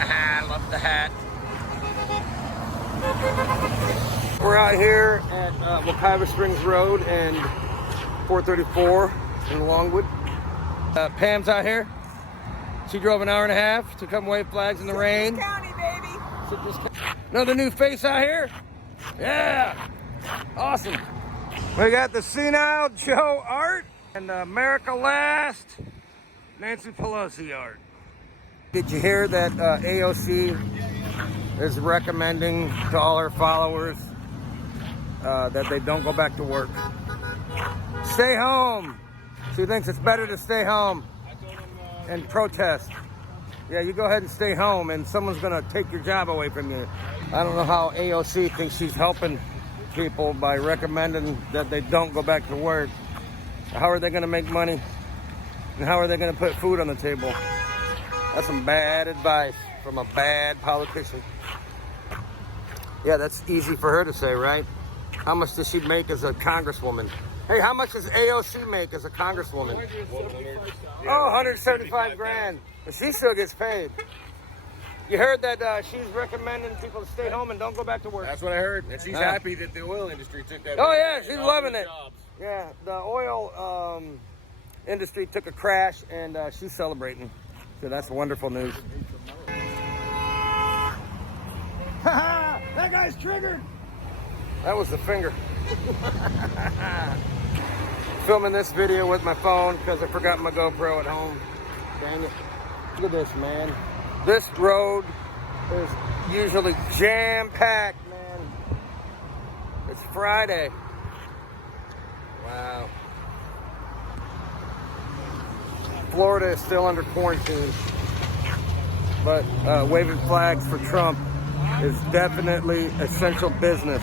I love the hat. We're out here at Wekiva Springs Road and 434 in Longwood. Pam's out here. She drove an hour and a half to come wave flags in the rain. County, baby. Another new face out here. Yeah, awesome. We got the Senile Joe art and America Last Nancy Pelosi art. Did you hear that AOC is recommending to all her followers that they don't go back to work? Stay home. She thinks it's better to stay home and protest. Yeah, you go ahead and stay home and someone's gonna take your job away from you. I don't know how AOC thinks she's helping people by recommending that they don't go back to work. How are they gonna make money? And how are they gonna put food on the table? That's some bad advice from a bad politician. Yeah, that's easy for her to say, right? How much does she make as a congresswoman? Hey, how much does AOC make as a congresswoman? 175 grand. But she still gets paid. You heard that she's recommending people to stay home and don't go back to work. That's what I heard. And she's happy that the oil industry took that. Oh, yeah, she's loving it. Yeah, the oil industry took a crash and she's celebrating. So that's wonderful news. That guy's triggered. That was the finger. Filming this video with my phone because I forgot my GoPro at home. Dang it. Look at this, man. This road is usually jam-packed, man. It's Friday. Wow. Florida is still under quarantine. But waving flags for Trump is definitely essential business.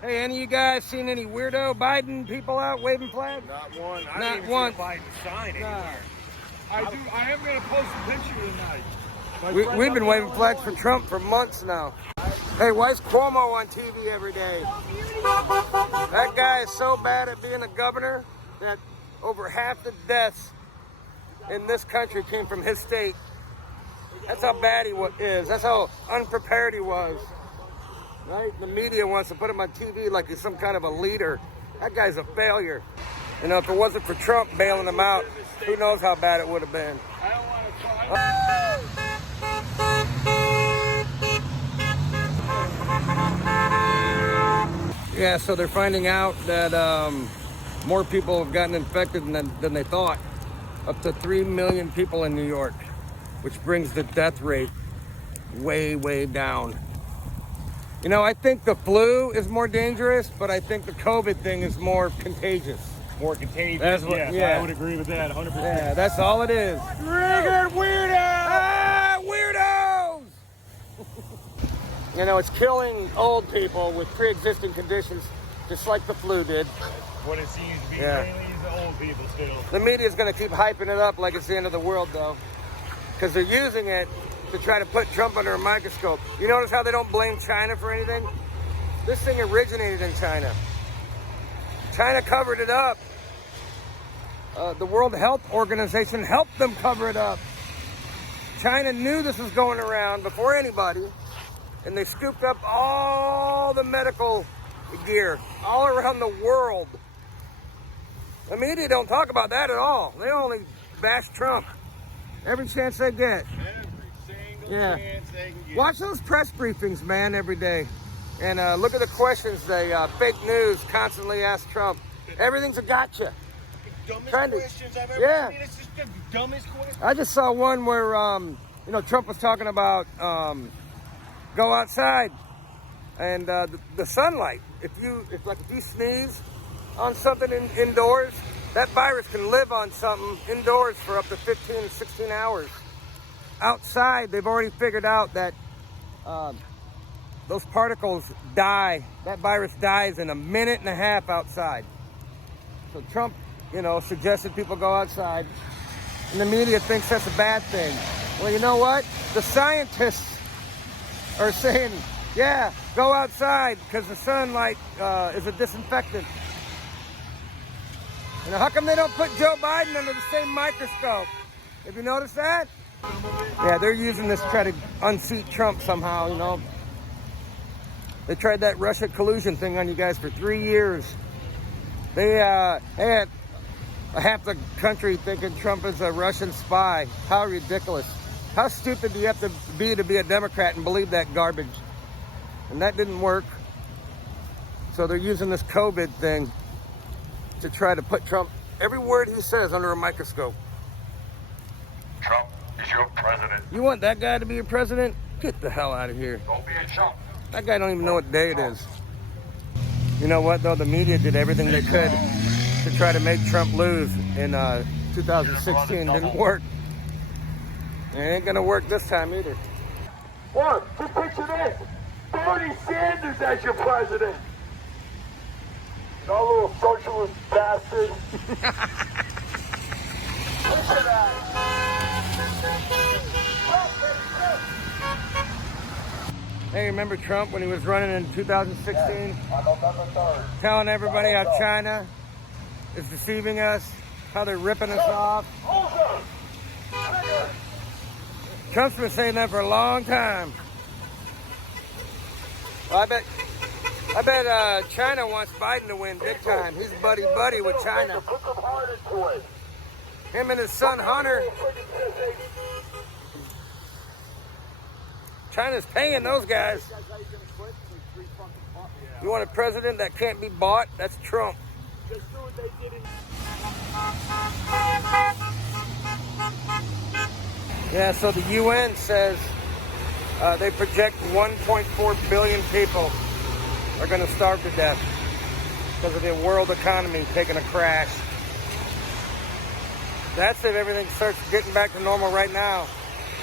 Hey, any of you guys seen any weirdo Biden people out waving flags? Not one. I Not didn't one. even see a Biden sign anywhere. I am going to post a picture tonight. We've been waving flags for Trump for months now. Hey, why is Cuomo on TV every day? That guy is so bad at being a governor that over half the deaths in this country came from his state. That's how bad he is. That's how unprepared he was. Right? The media wants to put him on TV like he's some kind of a leader. That guy's a failure. You know, if it wasn't for Trump bailing him out, who knows how bad it would have been. I don't want to try. Yeah, so they're finding out that more people have gotten infected than they thought. Up to 3 million people in New York, which brings the death rate way, way down. You know, I think the flu is more dangerous, but I think the COVID thing is more contagious. More contagious. That's what, I would agree with that 100%. Yeah, that's all it is. Triggered weirdo! Ah, weirdos! You know, it's killing old people with pre-existing conditions, just like the flu did. What it seems to be mainly is the old people still. The media's going to keep hyping it up like it's the end of the world, though, because they're using it to try to put Trump under a microscope. You notice how they don't blame China for anything? This thing originated in China. China covered it up. The World Health Organization helped them cover it up. China knew this was going around before anybody, and they scooped up all the medical gear all around the world. The media don't talk about that at all. They only bash Trump every chance they get. Chance they can get. Watch those press briefings, man, every day. And look at the questions they, fake news, constantly ask Trump. Everything's a gotcha. Dumbest Trying to- questions I've ever yeah. seen. It's just the dumbest questions. I just saw one where, Trump was talking about go outside and the sunlight. If you sneeze on something indoors, that virus can live on something indoors for up to 15, 16 hours. Outside, they've already figured out that those particles die. That virus dies in a minute and a half outside. So Trump, suggested people go outside, and the media thinks that's a bad thing. Well, you know what? The scientists are saying, yeah, go outside because the sunlight is a disinfectant. How come they don't put Joe Biden under the same microscope? Have you noticed that? Yeah, they're using this to try to unseat Trump somehow, you know. They tried that Russia collusion thing on you guys for 3 years. They had half the country thinking Trump is a Russian spy. How ridiculous. How stupid do you have to be a Democrat and believe that garbage? And that didn't work. So they're using this COVID thing to try to put Trump, every word he says, under a microscope. Trump is your president. You want that guy to be your president? Get the hell out of here. Don't be a chump. That guy don't even know what day it is. You know what, though? The media did everything they could to try to make Trump lose in 2016. Didn't work. It ain't gonna work this time either. Look, just picture this. Bernie Sanders as your president. No little socialist bastard. Look at that. Hey, remember Trump when he was running in 2016? On November 3rd. Telling everybody how China is deceiving us, how they're ripping us off. Trump's been saying that for a long time. Well, I bet China wants Biden to win big time. He's buddy with China. Put some heart into it. Him and his son Hunter. China's paying those guys. You want a president that can't be bought? That's Trump. Yeah, so the UN says they project 1.4 billion people are going to starve to death because of the world economy taking a crash. That's if everything starts getting back to normal right now.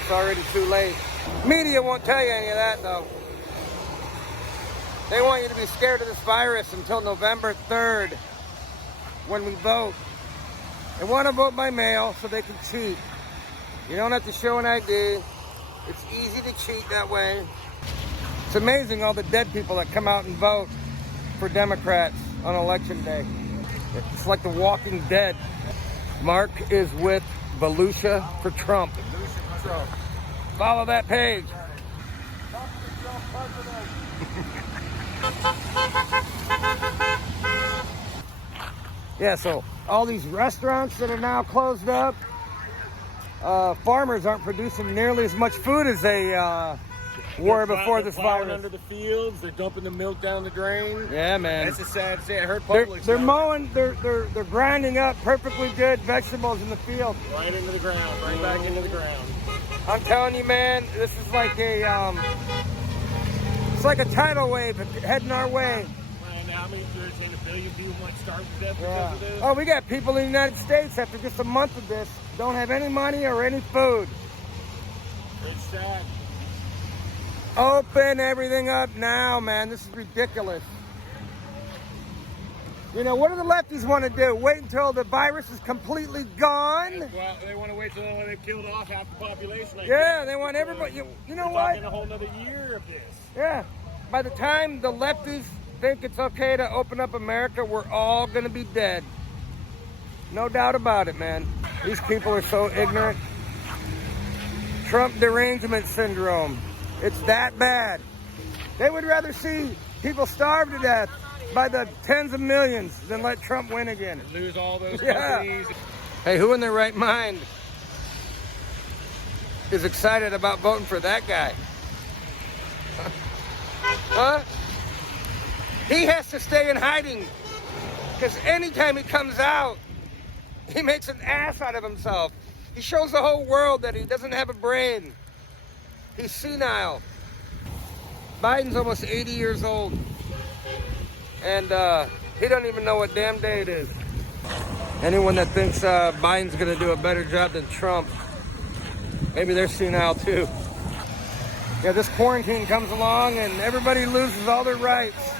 It's already too late. Media won't tell you any of that, though. They want you to be scared of this virus until November 3rd when we vote. They want to vote by mail so they can cheat. You don't have to show an ID. It's easy to cheat that way. It's amazing all the dead people that come out and vote for Democrats on Election Day. It's like the Walking Dead. Mark is with Volusia for Trump. Follow that page. Yeah, so all these restaurants that are now closed up, farmers aren't producing nearly as much food as they were before this virus. Under the fields, they're dumping the milk down the drain. Yeah, man. That's a sad state. I heard Publix. They're mowing, they're grinding up perfectly good vegetables in the field. Right into the ground, right back into the ground. I'm telling you, man, this is like it's like a tidal wave heading our way. Right now, how many 1 billion people might starve to death Yeah. because of this? Oh, we got people in the United States after just a month of this don't have any money or any food. It's sad. Open everything up now, man. This is ridiculous. You know, what do the lefties want to do? Wait until the virus is completely gone? Well, they want to wait till they've killed off half the population. Yeah, they want everybody. You know what? In a whole nother year of this. Yeah. By the time the lefties think it's okay to open up America, we're all going to be dead. No doubt about it, man. These people are so ignorant. Trump derangement syndrome. It's that bad. They would rather see people starve to death by the tens of millions than let Trump win again. Lose all those Yeah. companies. Hey, who in their right mind is excited about voting for that guy? Huh? He has to stay in hiding because anytime he comes out, he makes an ass out of himself. He shows the whole world that he doesn't have a brain. He's senile. Biden's almost 80 years old. And he don't even know what damn day it is. Anyone that thinks Biden's going to do a better job than Trump, maybe they're senile too. Yeah, this quarantine comes along and everybody loses all their rights.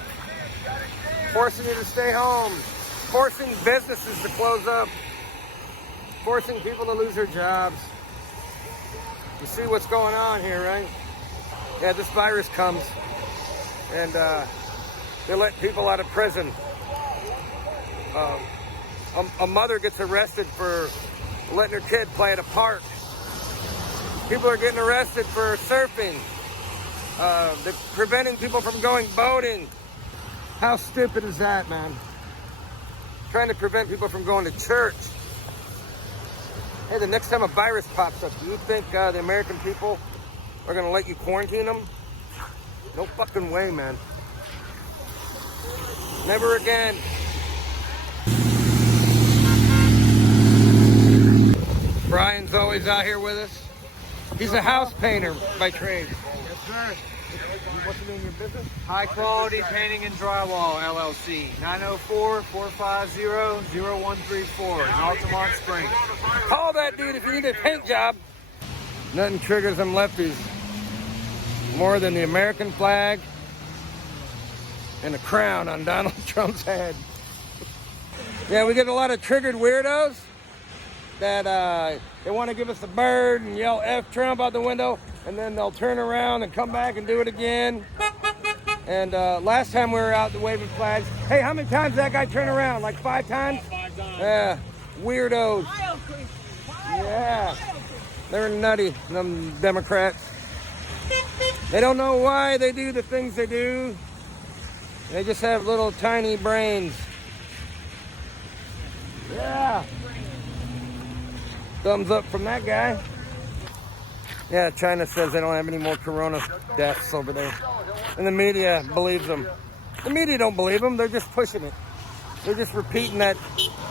Forcing you to stay home. Forcing businesses to close up. Forcing people to lose their jobs. You see what's going on here, right? Yeah, this virus comes and they let people out of prison. A mother gets arrested for letting her kid play at a park. People are getting arrested for surfing. They're preventing people from going boating. How stupid is that, man? Trying to prevent people from going to church. Hey, the next time a virus pops up, do you think the American people are going to let you quarantine them? No fucking way, man. Never again. Brian's always out here with us. He's a house painter by trade. Yes, sir. What's the name of your business? High Quality Painting and Drywall, LLC. 904-450-0134 in Altamont Springs. Call that dude if you need a paint job. Nothing triggers them lefties more than the American flag and a crown on Donald Trump's head. Yeah, we get a lot of triggered weirdos that they want to give us a bird and yell F Trump out the window, and then they'll turn around and come back and do it again. And last time we were out waving flags, hey, how many times did that guy turn around? Like 5 times? 5 times. Yeah, weirdos. Yeah, they're nutty, them Democrats. They don't know why they do the things they do. They just have little tiny brains. Yeah. Thumbs up from that guy. Yeah, China says they don't have any more corona deaths over there. And the media believes them. The media don't believe them. They're just pushing it. They're just repeating that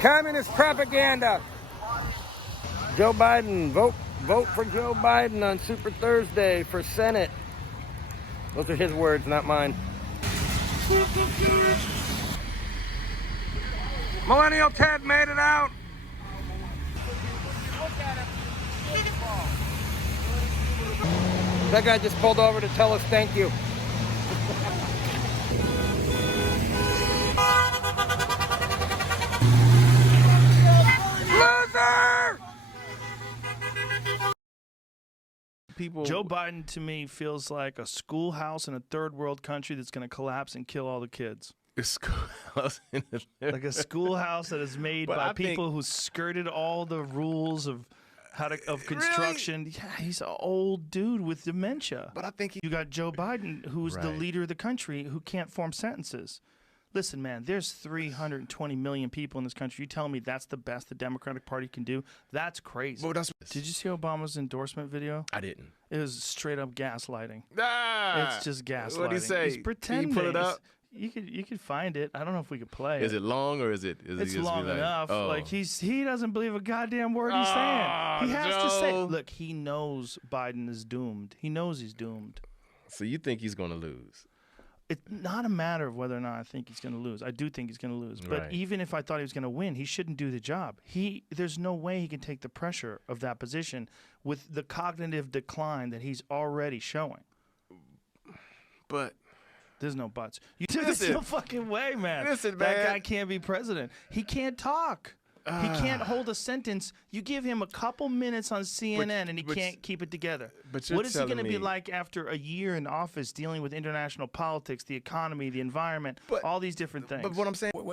communist propaganda. Joe Biden, vote for Joe Biden on Super Thursday for Senate. Those are his words, not mine. Millennial Ted made it out. That guy just pulled over to tell us thank you. Loser! Joe Biden, to me, feels like a schoolhouse in a third world country that's going to collapse and kill all the kids. A schoolhouse in Like a schoolhouse that is made by people who skirted all the rules of construction. Really? Yeah, he's an old dude with dementia. But I think you got Joe Biden, who's the leader of the country, who can't form sentences. Listen, man, there's 320 million people in this country. You telling me that's the best the Democratic Party can do? That's crazy. Well, Did you see Obama's endorsement video? I didn't. It was straight up gaslighting. Ah, it's just gaslighting. What did he say? He's pretending. Can you pull it up? You could find it. I don't know if we could play it. Is it long or is it? It's long enough. Oh. Like he doesn't believe a goddamn word he's saying. He has to say. Look, he knows Biden is doomed. He knows he's doomed. So you think he's going to lose? It's not a matter of whether or not I think he's going to lose. I do think he's going to lose. But even if I thought he was going to win, he shouldn't do the job. There's no way he can take the pressure of that position with the cognitive decline that he's already showing. But there's no buts. There's no fucking way, man. Listen, that man. guy can't be president. He can't talk. He can't hold a sentence. You give him a couple minutes on CNN and he can't keep it together. What is he going to be like after a year in office dealing with international politics, the economy, the environment, all these different things? But what I'm saying... I'm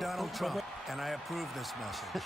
Donald Trump, and I approve this message.